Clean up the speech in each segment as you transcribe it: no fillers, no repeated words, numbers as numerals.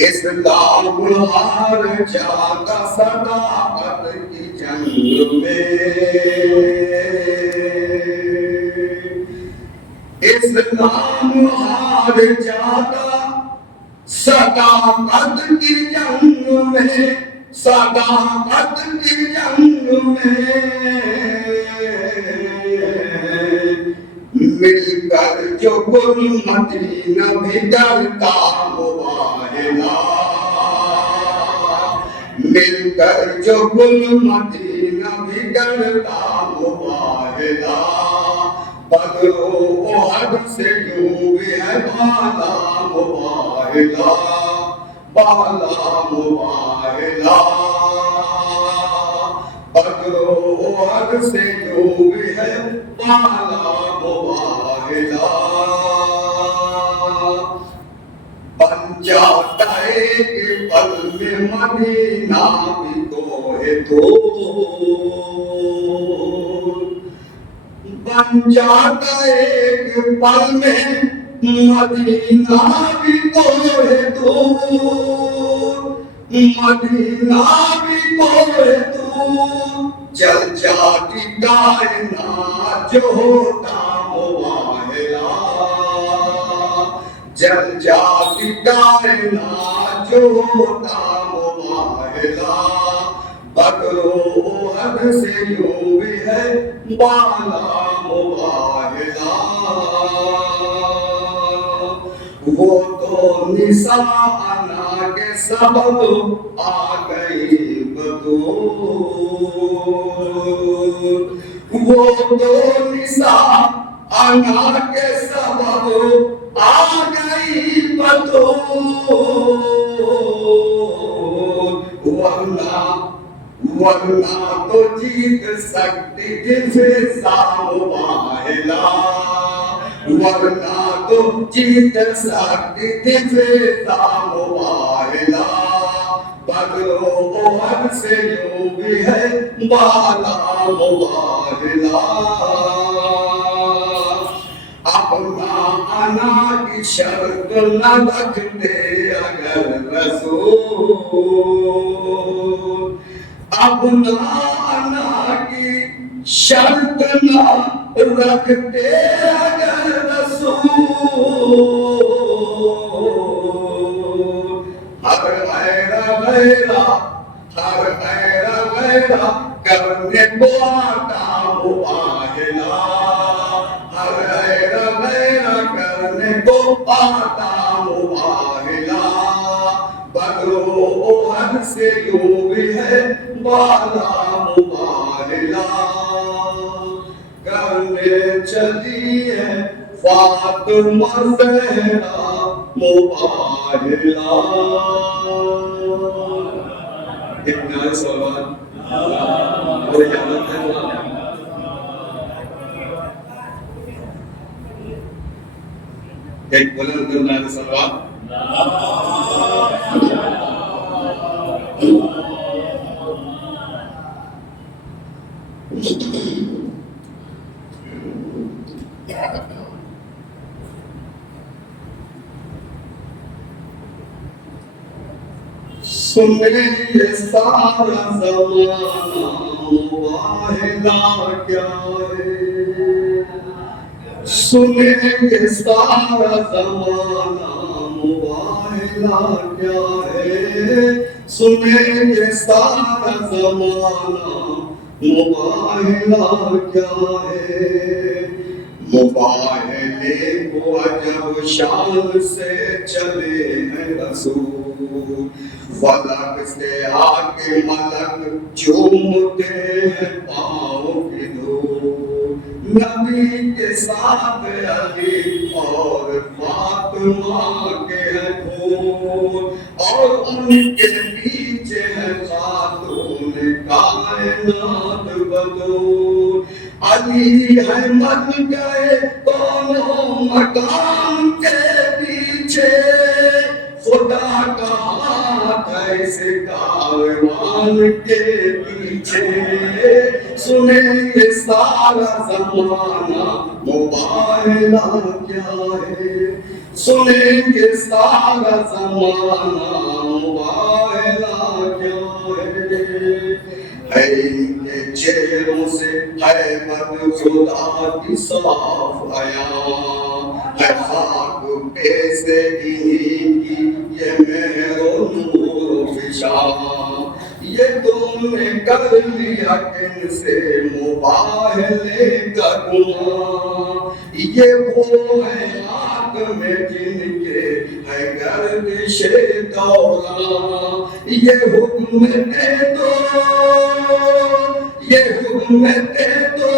اسلام ہار جاتا صداقت کی جنگ میں، اسلام ہار جاتا صداقت کی جنگ میں، صداقت کی جنگ میں، مل کر جو گل مدینہ بگڑتا مباہلا، مل کر جو گل مدینہ بگڑتا مباہلا، بدر و احد سے یوں بھی ہے بالا مباہلا، بالا مباہلا، بدر و احد سے یوں بھی ہے بالا مباہلا، بن جاتا ایک پل میں مدینہ بھی کوہ طور، بن جاتا ایک پل میں مدینہ بھی کوہ طور، مدینہ بھی کوہ طور، چل جاتی کائنات جو ہوتا مباہلا، جل جاتی کائنات جو ہوتا مباہلا، بدر و احد سے یوں بھی ہے بالا مباہلا، وہ تو نساء انا کے سبب آ گئی بطور، وہ تو نساء انا کے سبب آ گئی بطور، ورنہ تو جیت سکتی تھی فضا مباہلا، ورنہ تو جیت سکتی تھی فضا مباہلا، بدر و احد سے یوں بھی ہے بالا مباہلا، اپنا انا کی شرط نہ رکھتے اگر رسول، اپنا انا کی شرط نہ رکھتے اگر رسول، ہر غیرہ کرنے کو آتا مباہلا، ہر غیرہ کرنے کو آتا مباہلا، بدر و احد سے یوں بھی ہے بالا مباہلا، کرنے چلی ہے فاطمہ زہرا مباہلا، اتنا سوال اور اجازت ہے ایک بلند کرنا ہے سوال، سنے یہ سارا زمانہ مباہلا کیا ہے، سنے یہ سارا زمانہ مباہلا کیا ہے، سنے یہ سارا زمانہ مباہلا کیا ہے، مباہلے کو عجب شان سے چلے ہیں رسول، فلک سے آ کے ملک چومتے ہیں پاؤں کی دھول، نبی کے ساتھ علی اور فاطمہ کے ہیں پھول، اور ان کے پیچھے ہے خاتون کائنات بدول، علی ہے مر گئے دونوں مقام کے پیچھے، خدا کا ہاتھ ایسے کاروان کے پیچھے، سنے یہ سارا زمانہ مباہلا مباہلہ کیا ہے، سنیں گے سارا زمانہ مباہلہ کیا ہے ان کے چہروں سے حیبت خدا کی صاف عیاں ہے، خاک پہ سے انہی کی یہ مہر و نور و فشاں، یہ تم نے کر لیا کن سے مباہلے کا گناہ، یہ وہ ہے ہاتھ میں جن کے ہے گردش دوران، یہ حکم دے دو یہ حکم دے دو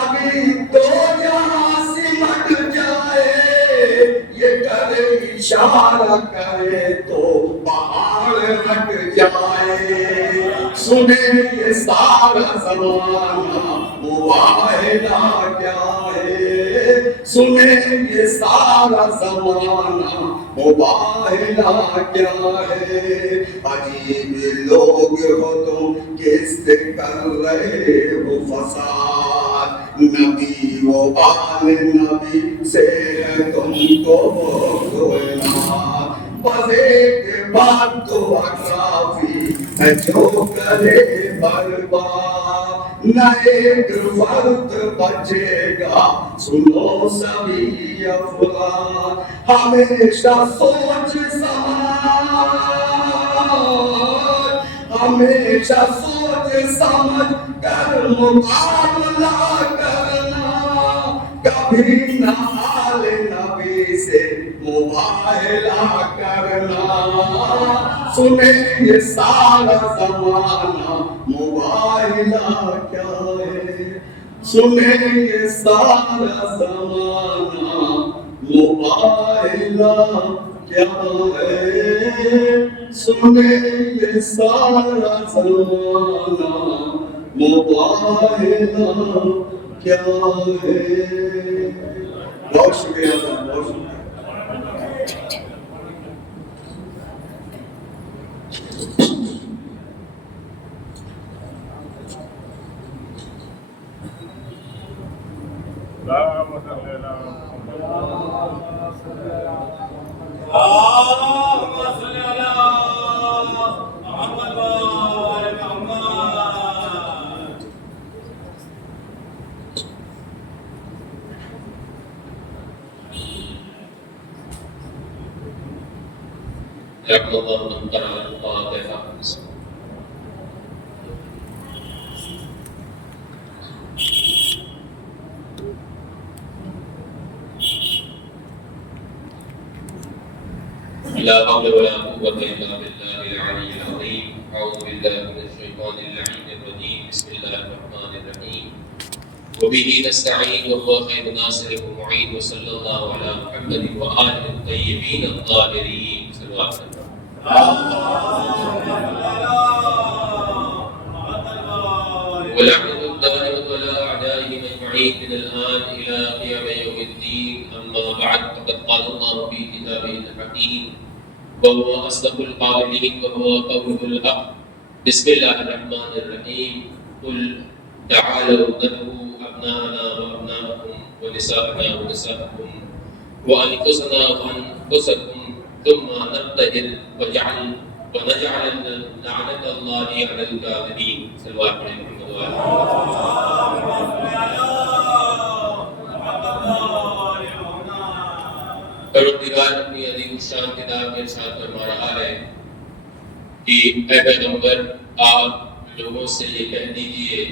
ابھی تو جہاں سمٹ جائے، یہ کرے اشارہ کرے تو پہاڑ ہٹ جائے، سنے یہ سارا زمانہ مباہلہ کیا ہے، سنے یہ سارا زمانہ مباہلہ کیا ہے، عجیب لوگ ہو تم کس سے کر رہے ہو فساد، نبی و آل نبی سے ہے تم کو اولاد، بس ایک بات تو کافی ہے جو کرے برباد، نہ ایک فرد بچے گا سنو سبھی افراد، ہمیشہ سوچ سمجھ ہمیشہ سوچ سمجھ کر مقابلہ کرنا، کبھی نہ حال نبی سے مباہلہ کرنا، سنے یہ سارا زمانہ مباہلہ کیا ہے، سنے یہ سارا زمانہ مباہلہ کیا ہے، سنے یہ سارا زمانہ مباہلہ کیا ہے۔ بہت شکریہ صاحب، بہت شکریہ۔ رحم اللہ من قرأ الفاتحہ۔ لا حول ولا قوة إلا بالله العلي العظيم، أعوذ بالله من الشيطان اللعين الرجيم، بسم الله الرحمن الرحيم، وبه نستعين وهو خير ناصر ومعين، وصلى الله على محمد وآله الطيبين الطاهرين، صلوات الله ولعنة الدائمة على أعدائهم أجمعين من الآن إلى قيام يوم الدين، أما بعد، فقد قال الله في كتابه الحكيم وهو أصدق القائلين وهو قوله الحق، بسم الله الرحمن الرحيم، قل تعالوا ندعو أبناءنا وأبناءكم ونساءنا ونساءكم وأنفسنا وأنفسكم ثم نبتهل ونجعل لعنة الله على الكاذبين، صلوات عليكم پروردگار اپنی عظیم الشان کتاب میں ارشاد فرما رہا ہے کہ اے پیغمبر، آپ لوگوں سے یہ کہہ دیجئے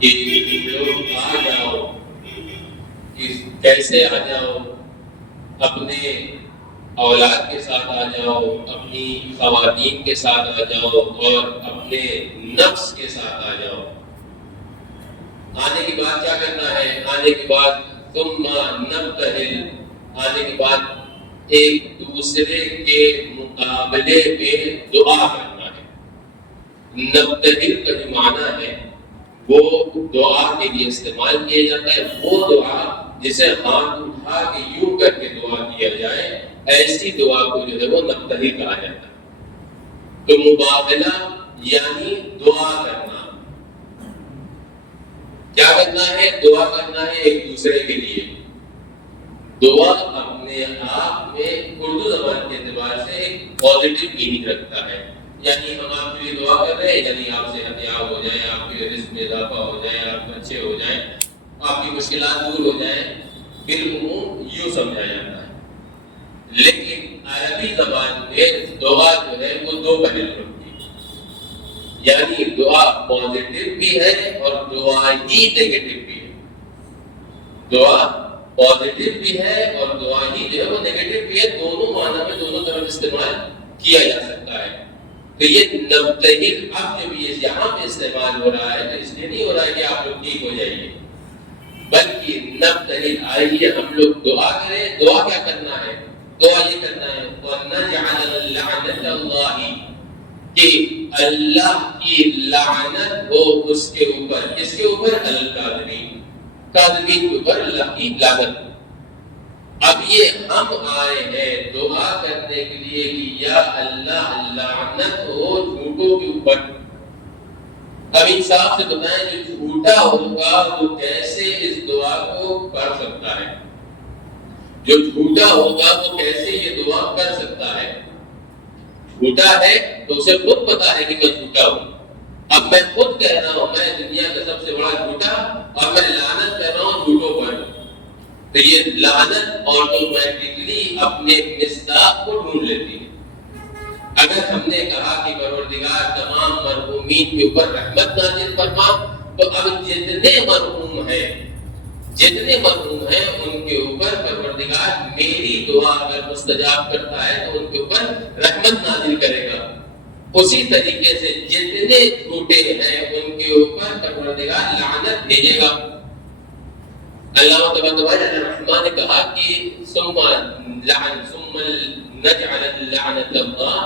کہ تم لوگ آ جاؤ، کیسے آ جاؤ؟ اپنے اولاد کے ساتھ آ جاؤ، اپنی خواتین کے ساتھ آ جاؤ، اور اپنے نفس کے ساتھ آ جاؤ۔ آنے کے بعد کیا کرنا ہے؟ آنے کے بعد ثم نبتہل، آنے کے بعد ایک دوسرے کے مقابلے میں دعا کرنا ہے۔ نبتہل کا جو معنی ہے وہ دعا کے لیے استعمال کیا جاتا ہے، وہ دعا جسے ہاتھ اٹھا کے یوں کر کے دعا کیا جائے، ایسی دعا کو جو ہے وہ نبتہل کہا جاتا ہے۔ تو مبادلہ یعنی دعا کرنا، کیا کرنا ہے؟ دعا کرنا ہے ایک دوسرے کے لیے، دعا اپنے آپ میں اردو زبان کے اعتبار سے ایک پازیٹیو میننگ رکھتا ہے. یعنی ہم آپ کے لیے دعا کر رہے ہیں، یعنی آپ صحت یاب ہو جائیں، آپ کے رزق میں اضافہ ہو جائے، آپ اچھے ہو جائیں، آپ کی مشکلات دور ہو جائیں، بالعموم یوں سمجھا جاتا ہے. لیکن عربی زبان میں دعا جو ہے وہ دو پہلو رکھتی ہے. یعنی دعا پازیٹیو بھی ہے اور دعا ہی نیگیٹو بھی ہے. دعا پازیٹیو بھی ہے اور دعا ہی جو ہے وہ نیگیٹو بھی ہے. دونوں معنی میں دونوں طرف استعمال کیا جا سکتا ہے. تو یہ نبتہل اب جب یہ یہاں پہ استعمال ہو رہا ہے تو اس لیے نہیں ہو رہا ہے کہ آپ لوگ ٹھیک ہو جائیے، بلکہ نبتہل آئیے ہم لوگ دعا کریں. دعا کیا کرنا ہے؟ دعا یہ کرنا ہے وَنَجْعَلَ لَعْنَتَ اللَّهِ کہ اللہ کی لعنت ہو اس کے اوپر. کس کے اوپر؟ الکاذبین، کاذبین کے اوپر اللہ کی لعنت. اب یہ ہم آئے ہیں دعا کرنے کے لیے کہ یا اللہ لعنت ہو جھوٹوں کے اوپر. اب انصاف سے بتائیں جو جھوٹا ہوگا وہ کیسے اس دعا کو کر سکتا ہے؟ جو جھوٹا ہوگا وہ کیسے یہ دعا کر سکتا ہے؟ جھوٹا ہے تو اسے خود پتا ہے کہ میں جھوٹا ہوں. اب میں خود کہہ رہا ہوں میں دنیا کا سب سے بڑا جھوٹا اور میں لعنت کر رہا ہوں جھوٹوں پر، تو یہ لعنت آٹومیٹکلی اپنے مصداق کو ڈھونڈ لیتی ہے. اگر ہم نے کہا کہ پروردگار تمام مرحومین کے اوپر رحمت نازل فرما، تو اب جتنے مرحوم ہیں ان کے اوپر پروردگار میری دعا اگر مستجاب کرتا ہے تو ان کے اوپر رحمت نازل کرے گا. اسی طریقے سے جتنے جھوٹے ہیں ان کے اوپر پروردگار لعنت بھیجے گا. اللہ تبارک الرحمن نے کہا کہ ثم نجعل اللعنت اللہ،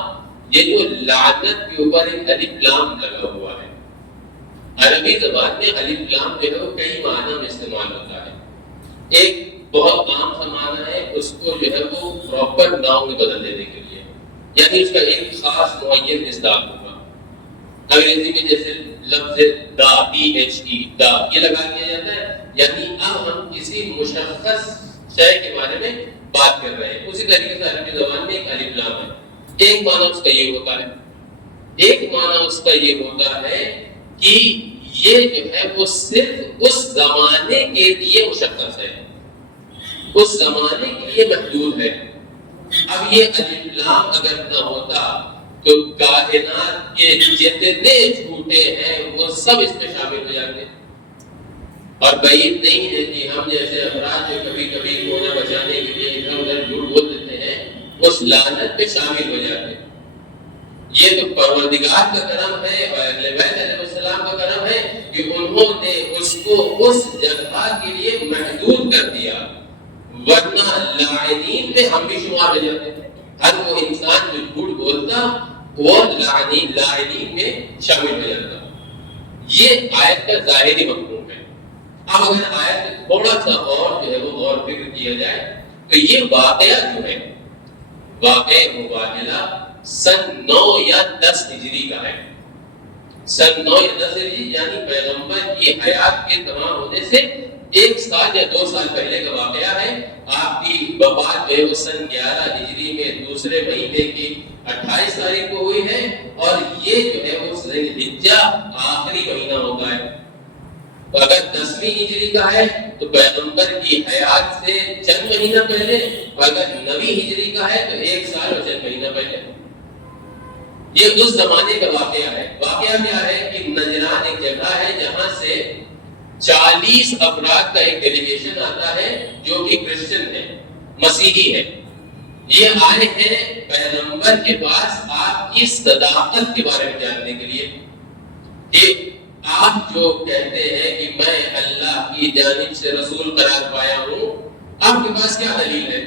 یہ جو لعنت کے اوپر ایک الف لام لگا ہوا ہے. عربی زبان میں الف لام جو ہے وہ کئی معنی میں استعمال ہوتا ہے. ایک بہت عام سا معنی ہے اس کو جو ہے وہ پراپر ناؤن میں بدل دینے کے لیے، یعنی اس کا ایک خاص معین مصداق ہوگا. انگریزی میں جیسے لفظ دا DHE دا یہ لگا دیا جاتا ہے، یعنی اب ہم کسی مشخص شے کے بارے میں بات کر رہے ہیں. اسی طریقے سے عربی زبان میں ایک الف لام ہے. ایک معنی اس کا یہ ہوتا ہے، ایک معنی اس کا یہ ہوتا ہے کہ یہ جو ہے وہ صرف اس زمانے کے لیے مشخص ہے، اس زمانے کے لیے محدود ہے. اب یہ الف لام اگر نہ ہوتا تو کائنات کے جتنے جھوٹے ہیں وہ سب اس میں شامل ہو جاتے. اور بعید نہیں ہے کہ ہم جیسے افراد جو کبھی کبھی کورونا بچانے کے لیے ادھر ادھر جھوٹ بول دیتے ہیں اس لعنت پہ شامل ہو جاتے. یہ تو پروردگار کا کرم ہے اور اہل بیت علیہ السلام کا کرم ہے کہ انہوں نے اس کو اس جگہ کے لیے محدود کر دیا، ورنہ لاعنین میں ہم بھی شمار ہو جاتے ہیں. ہر وہ انسان جو جھوٹ بولتا وہ لاعنین میں شامل ہو جاتا. یہ آیت کا ظاہری مفہوم ہے. اب اگر آیت تھوڑا سا اور جو ہے وہ غور فکر کیا جائے تو یہ واقعہ جو ہے واقع مباہلہ سن 9 یا 10 ہجری کا ہے. سن 9 یا 10 ہجری یعنی پیغمبر کی حیات کے تمام ہونے سے 1 سال یا 2 سال پہلے کا واقعہ ہے. آپ کی وفات جو ہے وہ سن 11 ہجری میں دوسرے مہینے کی 28 تاریخ کو ہوئی ہے اور یہ جو ہے وہ ذی الحجہ آخری مہینہ ہوتا ہے. اگر 10ویں ہجری کا ہے تو پیغمبر کی حیات سے چند مہینہ پہلے، اور اگر 9ویں ہجری کا ہے تو 1 سال اور چند مہینہ پہلے. یہ اس زمانے کا واقعہ ہے. واقعہ کیا ہے کہ نجران ایک جگہ ہے جہاں سے 40 افراد کا ایک ڈیلیگیشن آتا ہے جو کہ کرسچن ہے، مسیحی ہے. یہ آئے ہیں پیغمبر کے پاس آپ کی صداقت کے بارے میں جاننے کے لیے کہ آپ جو کہتے ہیں کہ میں اللہ کی جانب سے رسول قرار پایا ہوں، آپ کے پاس کیا دلیل ہے؟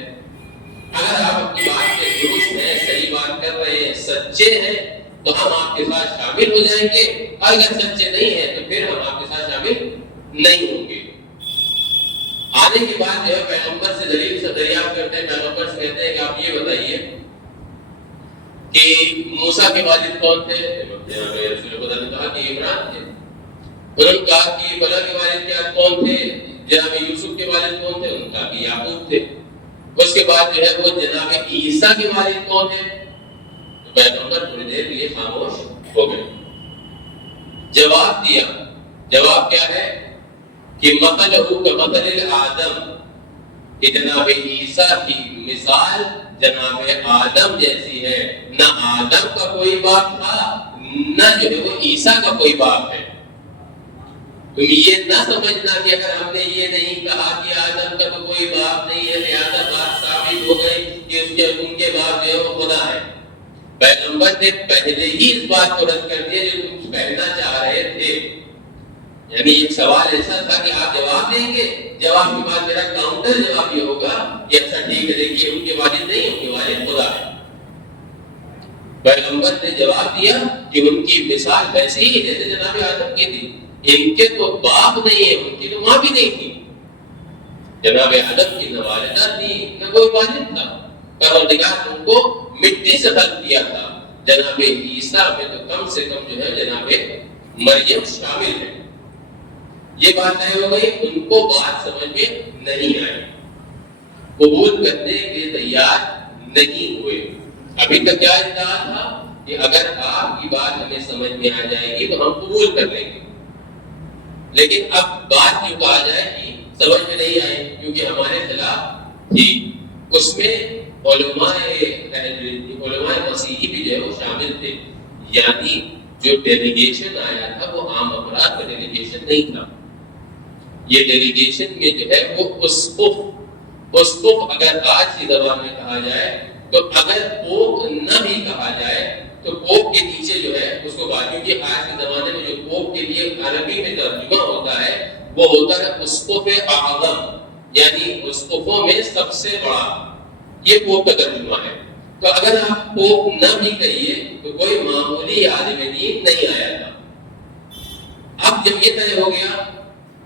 اگر آپ اپنی بات کے درست ہیں، صحیح بات کر رہے ہیں، سچے ہیں تو ہم آپ کے ساتھ شامل ہو جائیں گے، اور اگر سچے نہیں ہیں تو پھر ہم آپ کے ساتھ شامل نہیں ہوں گے. آنے کے بعد جو ہے پیغمبر سے دلیل سے دریافت کرتے ہیں. پیغمبر سے کہتے ہیں کہ آپ یہ بتائیے کہ موسیٰ کے والد کون تھے؟ رسول خدا نے کہا کہ عمران تھے. انہوں نے کہا کہ بلا کے والد کیا کون تھے؟ جناب یوسف کے والد کون تھے؟ انہوں نے کہا کہ یعقوب تھے. اس کے بعد جو ہے وہ جناب عیسیٰ کے والد کون ہیں؟ پیغمبر تھوڑی دیر کے لیے خاموش ہو گئے. جواب دیا. جواب کیا ہے کہ مثلہ کمثل آدم، کہ جناب عیسیٰ کی مثال جناب آدم جیسی ہے. نہ آدم کا کوئی باپ تھا، نہ جو ہے وہ عیسیٰ کا کوئی باپ ہے. تم یہ نہ سمجھنا کہ اگر ہم نے یہ نہیں کہا کہ آدم کا تو کوئی باپ نہیں ہے لہذا بات ثابت ہو گئی کہ ان کے باپ جو ہے وہ خدا ہے. پیغمبر نے پہلے ہی اس بات کو رد کر دیا جو تم کہنا چاہ رہے تھے. یعنی ایک سوال ایسا تھا کہ آپ جواب دیں گے، جواب کے بعد میرا کاؤنٹر جواب یہ ہوگا کہ اچھا ٹھیک ہے دیکھیے ان کے والد نہیں، ان کے والد خدا ہے. پیغمبر نے جواب دیا کہ ان کی مثال ویسے ہی جیسے جناب آدم کی تھی. ان کے تو باپ نہیں ہے، ان کی تو ماں بھی نہیں تھی. جناب آدم کی نہ والدہ تھی نہ کوئی والد تھا. پروردگار ان کو مٹی سے خلق کیا تھا. جناب عیسیٰ میں تو کم سے کم جو ہے جناب مریم شامل ہے. یہ بات طے ہو گئی. ان کو بات سمجھ میں نہیں آئی، قبول کرنے کے تیار نہیں ہوئے. ابھی تک کیا ادعا تھا کہ اگر آپ کی بات ہمیں سمجھ میں آ جائے گی تو ہم قبول کر لیں گے. لیکن اب بات جو کہا جائے کہ سمجھ میں نہیں آئی کیونکہ ہمارے خلاف تھی. اس میں علماء مسیحی بھی جو ہے وہ شامل تھے. یعنی جو ڈیلیگیشن آیا تھا وہ عام افراد کا ڈیلیگیشن نہیں تھا. یہ ڈیلیگیشن میں جو ہے وہ اسقف اگر آج کی زبان میں کہا جائے تو اگر پوپ نہ بھی کہا جائے تو پوپ کے نیچے جو ہے اس کو کیونکہ آج کے زمانے میں جو پوپ کے لیے عربی میں ترجمہ ہوتا ہے وہ ہوتا ہے اسقف اعظم، یعنی اسقفوں میں سب سے بڑا. یہ پوپ کا ترجمہ ہے. تو اگر آپ پوپ نہ بھی کہیے تو کوئی معمولی عالم دین نہیں آیا تھا. اب جب یہ طے ہو گیا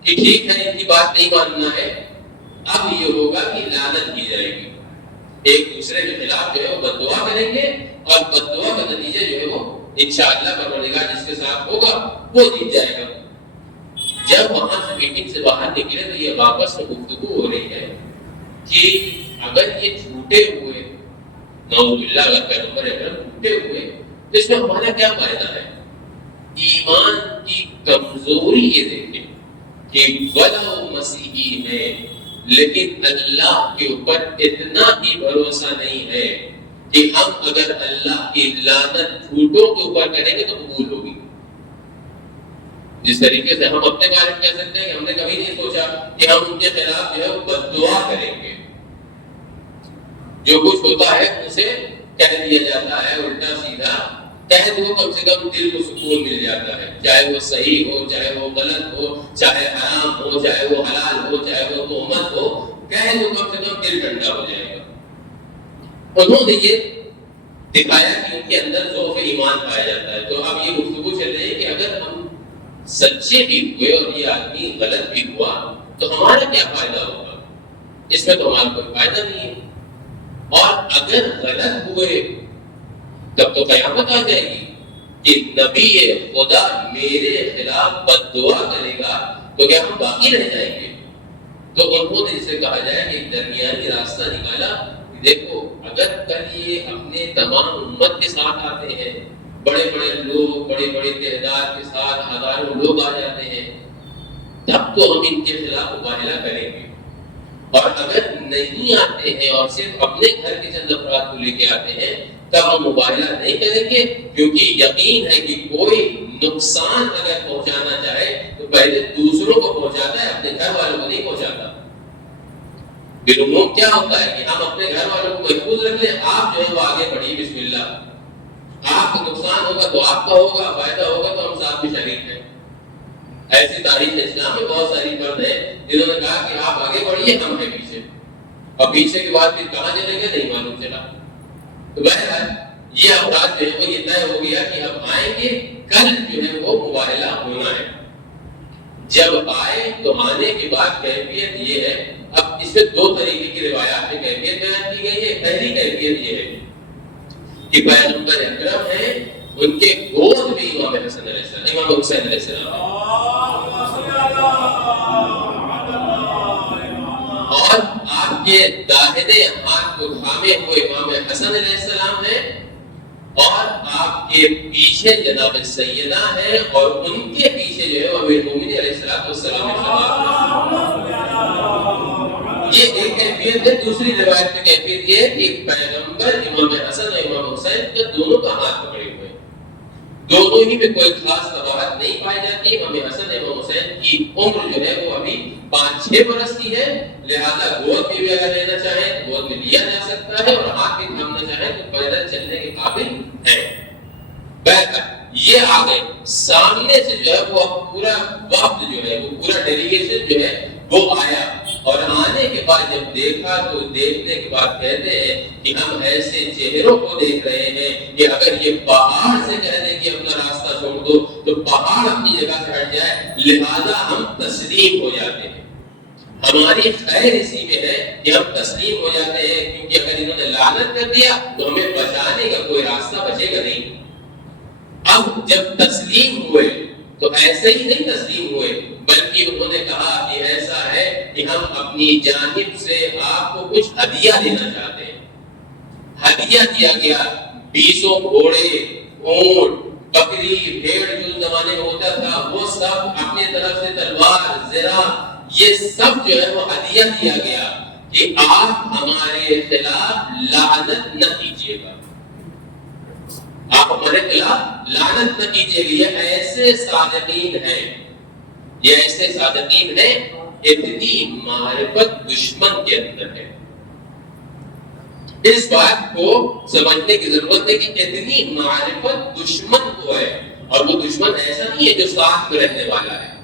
کہ ٹھیک ہے ان کی بات نہیں ماننا ہے، اب یہ ہوگا کہ لعنت کی جائے گی. ایک دوسرے کے خلاف جو ہے وہ بد دعا کریں گے اور بد دعا کا نتیجہ جو ہے وہ انشاءاللہ پروردگار جس کے ساتھ ہوگا وہ جیت جائے گا. جب وہاں سے میٹنگ سے باہر نکلے تو یہ واپس میں گفتگو ہو رہی ہے کہ اگر یہ جھوٹے ہوئے، نعوذ باللہ اگر پیغمبر اکرم جھوٹے ہوئے تو اس میں ہمارا کیا فائدہ ہے؟ ایمان کی کمزوری یہ دیکھیں کہ ولو مسیحی میں لیکن اللہ کے اوپر اتنا ہی بھروسہ نہیں ہے کہ ہم اگر اللہ کی لعنت جھوٹوں کے اوپر کریں گے تو قبول ہوگی. جس طریقے سے ہم اپنے بارے میں کہہ سکتے ہیں کہ ہم نے کبھی نہیں سوچا کہ ہم ان کے خلاف جو ہے بد دعا کریں گے. جو کچھ ہوتا ہے اسے کہہ دیا جاتا ہے الٹا سیدھا کہہ دو، کم سے کم دل کو سکون مل جاتا ہے. چاہے وہ صحیح ہو، چاہے وہ غلط ہو، چاہے حرام ہو، چاہے وہ حلال ہو، چاہے وہ تہمت ہو، کہہ دو کم سے کم دل ٹھنڈا ہو جائے گا. انہوں نے یہ دکھایا کہ ان کے اندر ذوق ایمان پایا جاتا ہے. تو اب یہ گفتگو چل رہی ہے کہ اگر ہم سچے بھی ہوئے اور یہ آدمی غلط بھی ہوا تو ہمارا کیا فائدہ ہوگا؟ اس میں تو ہمارا کوئی فائدہ نہیں ہے. اور اگر غلط ہوئے تب تو قیامت آ جائے گی کہ نبی خدا میرے خلاف بد دعا کرے گا تو کیا ہم باقی رہ جائیں گے؟ تو انہوں نے جسے کہا جائے کہ درمیانی راستہ نکالا. دیکھو اگر کل یہ اپنے تمام امت کے ساتھ آتے ہیں، بڑے بڑے لوگ بڑی بڑی تعداد کے ساتھ ہزاروں لوگ آ جاتے ہیں، تب تو ہم ان کے خلاف مباہلہ کریں گے. اور اگر نہیں آتے ہیں اور صرف اپنے گھر کے چند افراد کو لے کے آتے ہیں تب ہم مباہلہ نہیں کریں گے، کیونکہ یقین ہے کہ کوئی نقصان اگر پہنچانا چاہے تو پہلے دوسروں کو پہنچاتا ہے، اپنے گھر والوں کو نہیں پہنچاتا. بالعموم کیا ہوتا ہے کہ ہم اپنے گھر والوں کو محفوظ رکھ لیں، آپ جو ہے وہ آگے بڑھیے بسم اللہ. آپ کو نقصان ہوگا تو آپ کا ہوگا، فائدہ ہوگا تو ہم ساتھ میں شریک ہیں. ایسی تاریخ اسلام میں بہت ساری فرد ہیں جنہوں نے کہا کہ آپ آگے بڑھیے ہم ہیں پیچھے، اور پیچھے کے بعد پھر کہاں چلیں گے نہیں معلوم چلا. تو بہرحال یہ افراد جو ہے وہ یہ طے ہو گیا کہ اب آئیں گے، کل جو ہے وہ مباہلہ ہونا ہے. جب آئے تو آنے کے بعد کیفیت یہ ہے، اب اس میں دو طریقے کی روایات میں کیفیت بیان کی گئی ہے. پہلی کیفیت یہ ہے کہ پیغمبر اکرم ہیں، ان کے گود میں امام حسن علیہ السلام، امام حسین علیہ السلام ہے، اور آپ کے داہنے ہاتھ کو تھامے ہوئے امام حسن علیہ السلام ہیں اور آپ کے پیچھے جناب سیدہ ہیں اور ان کے پیچھے جو ہے وہ امیر المومنین علیہ السلام یہ ایک کیفیت ہے. دوسری روایت میں کیفیت یہ ہے کہ پیغمبر امام حسن اور امام حسین کے دونوں کا ہاتھ پکڑے ہوئے ہیں. دونوں ہی میں کوئی خاص قباحت نہیں پائی جاتی. امام حسن اور امام حسین کی عمر جو ہے وہ ابھی 5-6 برس کی ہے، لہذا گود میں بھی اگر لینا چاہیں گود میں لیا جا سکتا ہے اور ہاتھ بھی تھامنا چاہیں تو پیدل چلنے کے قابل ہے. بہتر یہ آ گئے سامنے سے جو ہے وہ پورا وقت جو ہے وہ پورا ڈیلیگیشن جو ہے وہ آیا اور آنے کے بعد جب دیکھا تو دیکھنے کے بعد کہتے ہیں کہ ہم ایسے چہروں کو دیکھ رہے ہیں کہ اگر یہ پہاڑ سے کہہ دیں کہ اپنا راستہ چھوڑ دو تو پہاڑ اپنی جگہ سے ہٹ جائے، لہذا ہم تسلیم ہو جاتے ہیں. ہماری خیر اسی میں ہے کہ ہم تسلیم ہو جاتے ہیں، کیونکہ اگر انہوں نے لعنت کر دیا تو ہمیں بچانے کا کوئی راستہ بچے گا نہیں. اب جب تسلیم ہوئے تو ایسے ہی نہیں تسلیم ہوئے، بلکہ انہوں نے کہا کہ ایسا ہے کہ ہم اپنی جانب سے آپ کو کچھ ہدیہ دینا چاہتے ہیں. ہدیہ دیا گیا 20 گھوڑے، اونٹ، بکری، بھیڑ جو زمانے میں ہوتا تھا وہ سب اپنے طرف سے تلوار، زرہ، یہ سب جو ہے وہ ہدیہ دیا گیا کہ آپ ہمارے خلاف لعنت نہ کیجیے گا، آپ ہمارے خلاف لعنت نہ کیجیے گا. یہ ایسے صادقین ہیں، یہ ایسے صادقین ہیں، اتنی معرفت دشمن کے اندر ہے. اس بات کو سمجھنے کی ضرورت ہے کہ اتنی معرفت دشمن کو ہے، اور وہ دشمن ایسا نہیں ہے جو ساتھ میں رہنے والا ہے.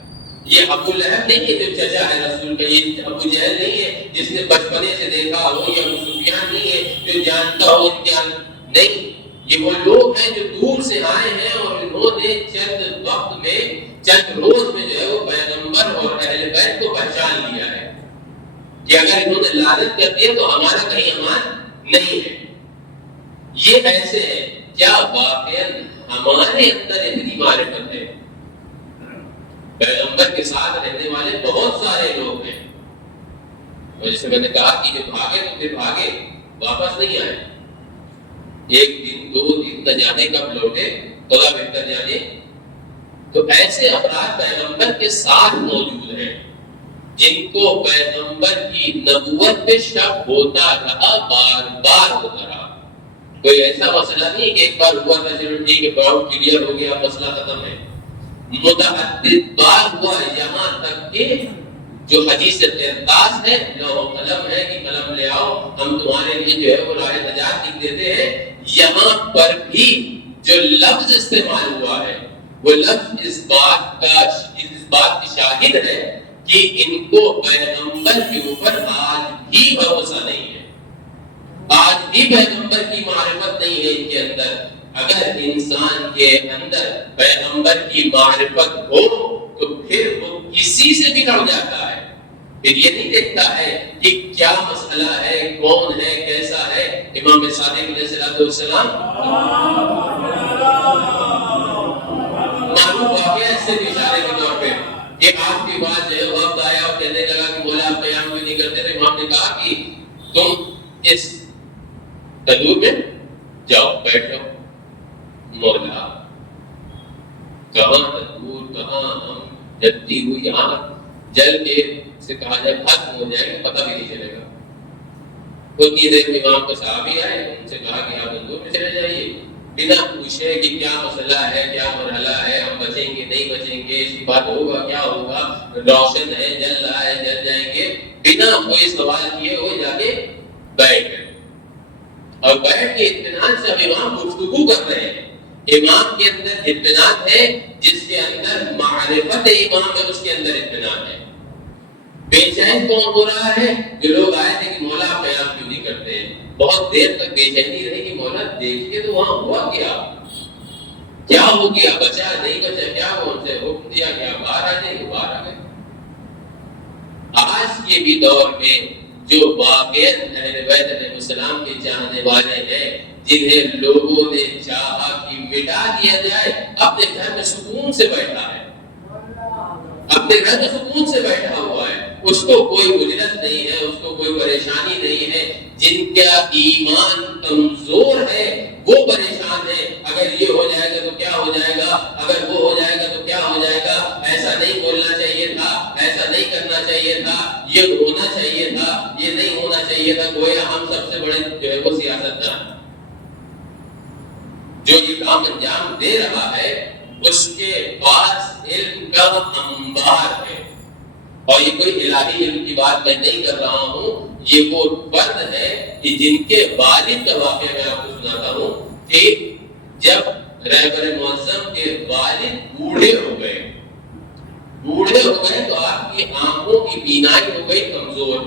یہ ابو لہب نہیں ہے جو چچا ہے رسول کا، یہ ابو جہل نہیں ہے جس نے بچپنے سے دیکھا ہو، یا ابو سفیان نہیں ہے جو جانتا ہو امتحان نہیں. یہ وہ لوگ ہیں جو دور سے آئے ہیں اور انہوں نے چند وقت میں، چند روز میں جو ہے وہ پیغمبر اور اہل بیت کو پہچان لیا ہے کہ اگر انہوں نے لعنت کر دیا تو ہمارا کہیں امان نہیں ہے. یہ ایسے ہیں. کیا واقعا ہمارے اندر اتنی معرفت ہے؟ پیغمبر کے ساتھ رہنے والے بہت سارے لوگ ہیں، اور جیسے میں نے کہا کہ جو بھاگے تو پھر بھاگے، واپس نہیں آئے. ایک دن 2 دن نہ جانے کب لوٹے خدا بہتر جانے. تو ایسے افراد پیغمبر کے ساتھ موجود ہیں جن کو پیغمبر کی نبوت پہ شک ہوتا رہا، بار بار ہوتا رہا. کوئی ایسا مسئلہ نہیں کہ ایک بار ہوا تھا چلو ٹھیک ہے ڈاؤٹ کلیئر ہو گیا مسئلہ ختم ہے. متعدد بار ہوا، یہاں تک کہ جو حدیث ارتاس ہے، جو قلم ہے کہ قلم لے آؤ ہم تمہارے لیے جو ہے وہ راہ نجات لکھ دیتے ہیں، یہاں پر بھی جو لفظ استعمال ہوا ہے وہ لفظ اس بات کی شاہد ہے کہ ان کو پیغمبر کے اوپر آج بھی بھروسہ نہیں ہے، آج بھی پیغمبر کی معرفت نہیں ہے ان کے اندر. اگر انسان کے اندر پیغمبر کی معرفت ہو تو پھر وہ کسی سے بھی لڑ جاتا ہے، پھر یہ نہیں دیکھتا ہے کہ کیا مسئلہ ہے، کون ہے، کیسا ہے. امام صادق علیہ السلام معلوم واقعہ اس سے اشارے کے طور پہ کہ آپ کے بعد جو ہے وقت آیا اور کہنے لگا کہ مولا آپ قیام بھی نہیں کرتے تھے. امام نے کہا کہ تم اس تندور میں جاؤ بیٹھ جاؤ. مولا کہاں تندور، کہاں ہم جلتی ہوئی یہاں جل کے سے کہا جائے ختم ہو جائے گا پتہ بھی نہیں چلے گا. اتنی دیر میں امام کے صحابی آئے، ان سے کہا کہ آپ تندور میں چلے جائیے، بنا پوچھے کہ کیا مسئلہ ہے، کیا مرحلہ ہے، ہم بچیں گے نہیں بچیں گے، اس کی بات ہوگا کیا ہوگا، روشن ہے جل رہا ہے جل جائیں گے، بنا کوئی سوال کیے وہ جا کے بیٹھ گئے. اور بیٹھ کے اطمینان سے اب امام گفتگو کر رہے ہیں. امام کے اندر اطمینان ہے، جس کے اندر معرفت امام ہے اس کے اندر اطمینان ہے. بے چین کون ہو رہا ہے؟ جو لوگ آئے تھے کہ مولا آپ قیام کیوں نہیں کرتے ہیں، بہت دیر تک بے چینی رہی کہ مولا دیکھیے تو وہاں ہوا کیا ہو گیا، بچا نہیں بچا، کیا ہوا، ان سے حکم دیا کہ آپ باہر آ جائیں، باہر آ گئے. آج کے بھی دور میں جو واقعاً اہل بیت علیہ السلام کے چاہنے والے ہیں، جنہیں لوگوں نے چاہا کہ مٹا دیا جائے، اپنے گھر میں سکون سے بیٹھا ہے، اپنے گھر میں سکون سے بیٹھا ہوا ہے. اس کو کوئی اجرت نہیں ہے، اس کو کوئی پریشانی نہیں ہے۔ جن کا ایمان کمزور ہے وہ پریشان ہے، اگر یہ ہو جائے گا تو کیا ہو جائے گا، اگر وہ ہو جائے گا تو کیا ہو جائے گا، ایسا نہیں بولنا چاہیے تھا، ایسا نہیں کرنا چاہیے تھا، یہ ہونا چاہیے تھا، یہ نہیں ہونا چاہیے تھا۔ گویا ہم سب سے بڑے جو ہے وہ سیاستدان جو یہ کام انجام دے رہا ہے اس کے پاس علم کا انبار ہے، اور یہ کوئی الہی علم کی بات میں نہیں کر رہا ہوں، یہ وہ فرد ہے کہ جن کے والد کا واقعہ میں آپ کو سناتا ہوں کہ جب رہبر معظم کے والد بوڑھے ہو گئے تو آپ کی آنکھوں کی بینائی ہو گئی کمزور۔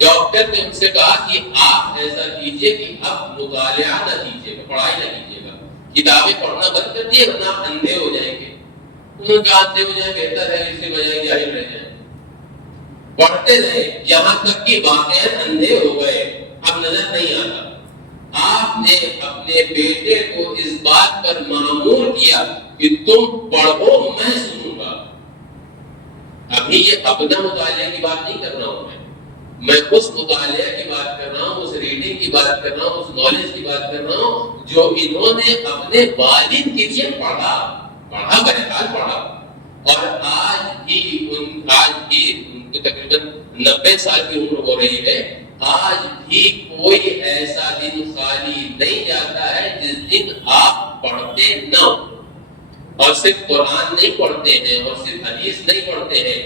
ڈاکٹر نے ان سے کہا کہ آپ ایسا کیجئے کہ اب مطالعہ نہ کیجئے گا، پڑھائی نہ کیجئے گا، کتابیں پڑھنا بند کر دیے ورنہ اندھے ہو جائیں گے۔ انہوں نے کہا اندھے ہو جائیں بہتر ہے، اس کے بجائے جاہل رہ جائیں۔ پڑھتے رہے یہاں تک کہ واقعہ اندھے ہو گئے، اب نظر نہیں آتا۔ آپ نے اپنے بیٹے کو اس بات پر مأمور کیا کہ تم پڑھو میں سنوں گا۔ ابھی یہ اپنا مطالعہ کی بات نہیں کر رہا ہوں میں اس مطالعہ کی بات کر رہا ہوں، اس ریڈنگ کی بات کر رہا ہوں، اس نالج کی بات کر رہا ہوں جو انہوں نے اپنے والد کے لیے پڑھا بہرحال پڑھا، اور آج بھی ان کی تقریباً 90 سال کی عمر ہو رہی ہے، آج بھی کوئی ایسا دن خالی نہیں جاتا ہے جس دن آپ پڑھتے نہ ہو، اور صرف قرآن نہیں پڑھتے ہیں اور صرف حدیث نہیں پڑھتے ہیں،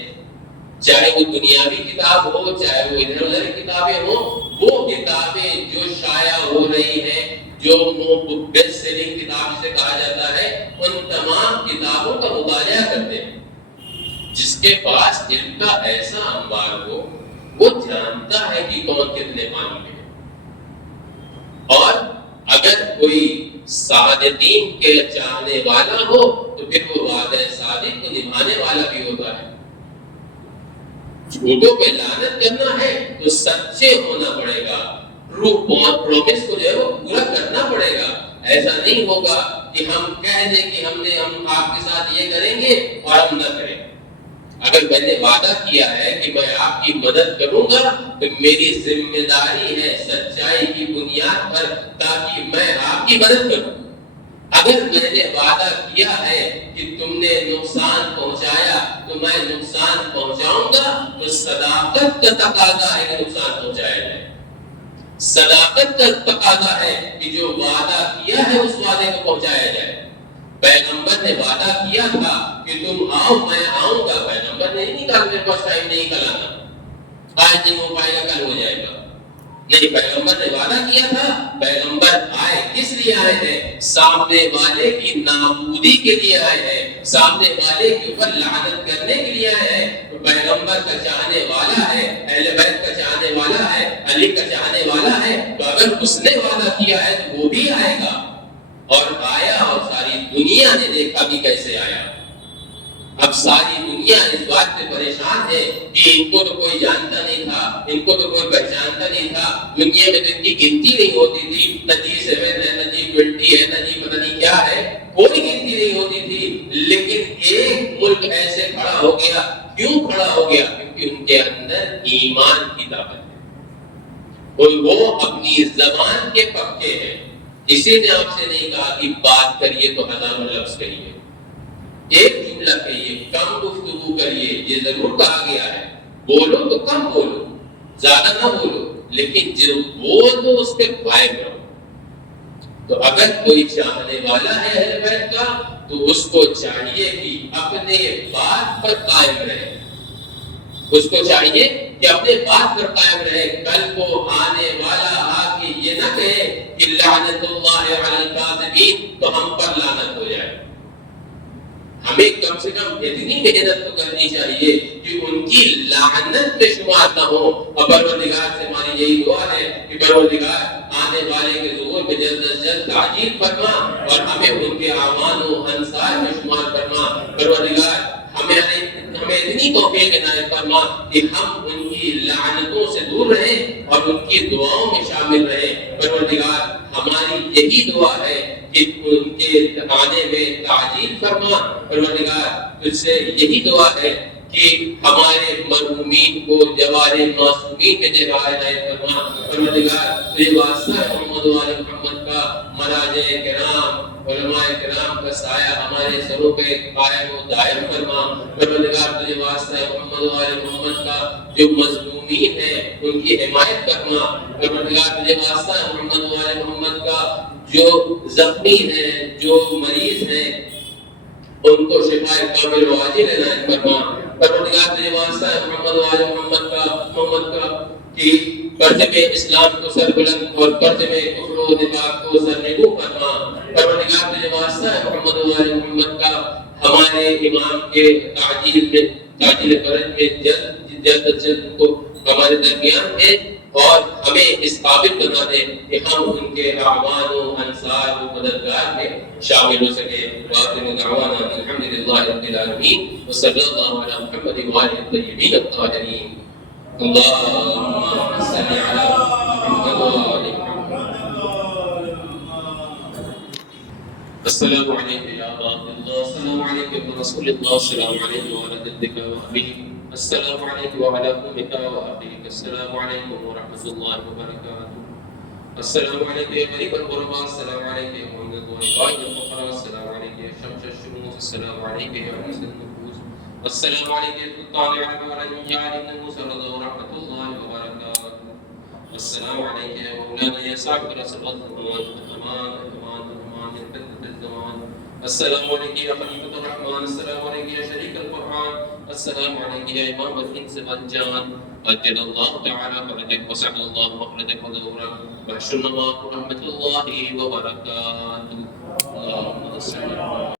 چاہے وہ دنیاوی کتاب ہو چاہے وہ ادھر ادھر کتابیں ہوں، وہ کتابیں جو شائع ہو رہی ہیں، جو بیسٹ سیلنگ کتاب سے کہا جاتا ہے، ان تمام کتابوں کا مطالعہ کرتے ہیں۔ جس کے پاس علم کا ایسا انبار ہو وہ جانتا ہے کہ کون کتنے پانی میں ہے، اور اگر کوئی صادقین کے چاہنے والا ہو تو پھر وہ وعدہ صادق کو نبھانے والا بھی ہوتا ہے۔ جھوٹوں پہ لعنت کرنا ہے تو سچے ہونا پڑے گا، پرومس کو جو ہے وہ پورا کرنا پڑے گا۔ ایسا نہیں ہوگا کہ ہم کہہ دیں کہ ہم آپ کے ساتھ یہ کریں گے اور ہم نہ کریں۔ اگر میں نے وعدہ کیا ہے کہ میں آپ کی مدد کروں گا تو میری ذمہ داری ہے سچائی کی بنیاد پر تاکہ میں آپ کی مدد کروں۔ اگر میں نے وعدہ کیا ہے کہ تم نے نقصان پہنچایا تو میں نقصان پہنچاؤں گا، تو صداقت کا تقاضا ہے کہ نقصان پہنچایا جائے، صداقت کا تقاضا ہے کہ جو وعدہ کیا ہے اس وعدے کو پہنچایا جائے۔ پیغمبر نے وعدہ کیا تھا کہ تم آؤ میں آؤں گا، پیغمبر نے نہیں کہا میرے پاس ٹائم نہیں، کل آنا، آج نہیں ہو پائے گا کل ہو جائے گا، نہیں، پیغمبر نے وعدہ کیا تھا۔ پیغمبر آئے کس لیے آئے ہیں؟ سامنے والے کی نابودی کے لیے آئے ہیں، سامنے والے کے اوپر لعنت کرنے کے لیے آئے ہیں۔ تو پیغمبر کا چاہنے والا ہے، اہل بیت کا چاہنے والا ہے، علی کا چاہنے والا ہے، تو اگر اس نے وعدہ کیا ہے تو وہ بھی آئے گا، اور آیا، اور ساری دنیا نے دیکھا کہ کیسے آیا۔ اب ساری دنیا اس بات سے پریشان ہے کہ ان کو تو کوئی جانتا نہیں تھا، ان کو تو کوئی پہچانتا نہیں تھا، دنیا میں تو ان کی گنتی نہیں ہوتی تھی، نہ G7 ہے، نہ G20 ہے، نہ جی پتہ نہیں کیا ہے، کوئی گنتی نہیں ہوتی تھی، لیکن ایک ملک ایسے کھڑا ہو گیا۔ کیوں کھڑا ہو گیا؟ کیونکہ ان کے اندر ایمان کی طاقت ہے، اور وہ اپنی زبان کے پکے ہیں۔ کسی نے آپ سے نہیں کہا کہ بات کریے تو ہزاروں لفظ کریے، ایک جملہ کہیے، کم گفتگو کریے، یہ ضرور کہا گیا ہے، بولو تو کم بولو، زیادہ نہ بولو، لیکن جو بول دو اس پہ قائم رہو۔ تو اگر کوئی چاہنے والا ہے اہل بیت کا تو اس کو چاہیے کہ اپنے بات پر قائم رہے، اس کو چاہیے کہ اپنے بات پر قائم رہے، کل کو آنے والا آ کے یہ نہ کہے کہ لعنت اللہ علی الکاذبین، تو ہم پر لعنت ہو جائے۔ ہمیں کم سے کم اتنی محنت تو کرنی چاہیے کہ ان کی لعنت میں شمار نہ ہو، اور پروردگار سے ہماری یہی دعا ہے کہ پروردگار آنے والے کے ظہور میں جلد از جلد تعجیل فرما اور ہمیں ان کے اعوان و انصار میں شمار فرما۔ پروردگار ہمیں اتنی توفیق عنایت فرما کہ ہم ان کی لعنتوں سے دور رہیں اور ان کی دعاؤں میں شامل رہیں۔ پروردگار ہماری یہی دعا ہے کہ ان کے آنے میں تعجیل فرما۔ پروردگار تجھ سے یہی دعا ہے کہ ہمارے مرحومین کو جوار معصومین کے جگہ عنایت فرما پروردگار تجھے واسطہ ہے محمد و آل محمد کا مراجع کرام علماء کرام کا سایہ ہمارے سروں پہ قائم و دائم فرما پروردگار تجھے واسطہ ہے محمد و آل محمد کا جو مظلومین ہیں ان کی حمایت فرما پروردگار تجھے واسطہ ہے محمد و آل محمد کا جو زخمی ہیں جو مریض ہیں ان کو شفاء کامل و عاجل عنایت فرما پروردگار تجھے واسطہ ہے محمد و آل محمد کا کہ پرچم اسلام کو سر بلند اور پرچم کفر و نفاق کو سر نگو فرما پروردگار تجھے واسطہ ہے محمد و آل محمد کا ہمارے امام کے تعجیل فرج میں جلد کو ہمارے درمیان ہے اور ہمیں اس قابل بنا دے کہ ہم ان کے اعوان و انصار و مددگار میں شامل ہو سکے وآخر دعوانا الحمدللہ رب العالمین وصلی اللہ علی محمد وآلہ الطیبین الطاہرین اللهم صل على محمد وآل محمد السلام علیکم یا عباد اللہ السلام علیکم رسول اللہ السلام علیکم وعلی جدک و ابیک السلام علیکم وعلی امک و ابیک السلام علیکم ورحمۃ اللہ وبرکاتہ السلام علیکم یا غریب الغرباء السلام علیکم یا محمد وعلی الفقراء السلام علیکم یا شمس الشموس السلام علیکم یا انیس النفوس السلام علیکم یا طالع العلم یا عالم النموس ورحمۃ اللہ وبرکاتہ السلام علیکم یا مولانا یا صاحب رسول اللہ السلام علیکم یا خلیفۃ الرحمن السلام علیکم یا شریک القرآن السلام علیکم یا امام الانس والجان اجل اللہ تعالی فرجک وسع اللہ مخرجک ودورک واحشرنا معکم رحمۃ اللہ وبرکاتہ اللهم صل